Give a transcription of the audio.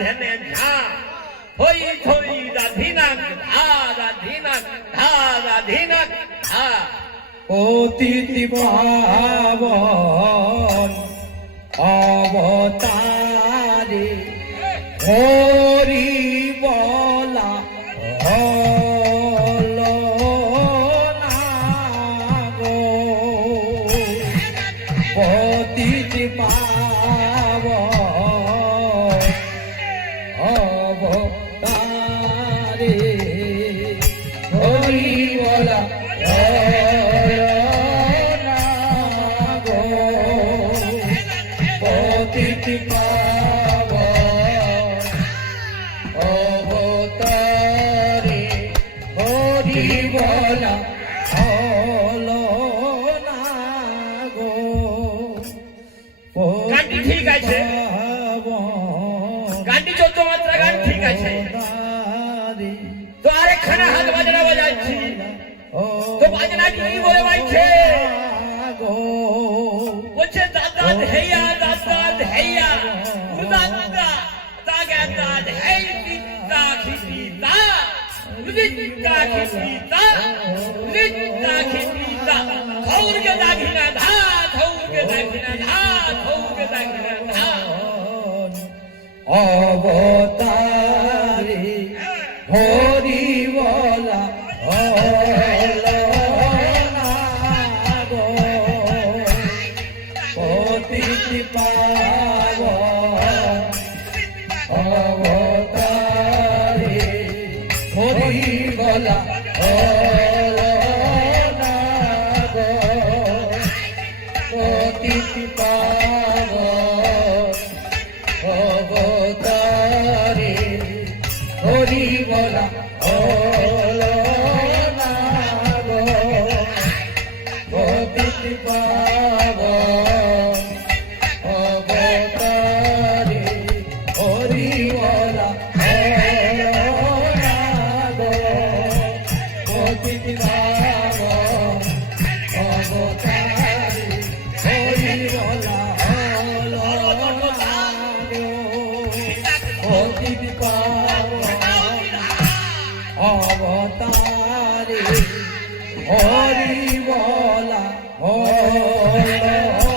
ধনে ঝা থই থই রাধিনাক ধা রাধিনাক ধা রাধিনাক ধা অতিথি পাবন অবতারে হরি বলা হল না গো অতিথি পাবন অবতারে হরি বলা অবতারে হরি বলা হলো না গো। গানটি ঠিক আছে, গানটি 14 মাত্রা গান ঠিক আছে, তো আরেকখানা হাত বাজনা বাজাচ্ছি, তো বাজনাটি কি বলে বাজছে? বলছে দাদা হেয়া দাদা হেয়া উদা দাদা দাগা দাদ হেই পিতা খিতা উদিতা খিতা উদিতা খিতা থৌরগে দাগিনা ধা থৌরগে দাগিনা ধা থৌরগে দাগিনা ধা অবতারে হরি বলা হলো না গো অতিথি পাবন অবতারে হরি বলা হলো না গো অতিথি পাবন অবতারে হরি বলা হলো না গো অতিথি পাবন অবতারে হরি বলা হলো না গো অতিথি পাবন অবতারে হরি বলা হলো না গো অতিথি পাবন অবতারে হরি বলা হলো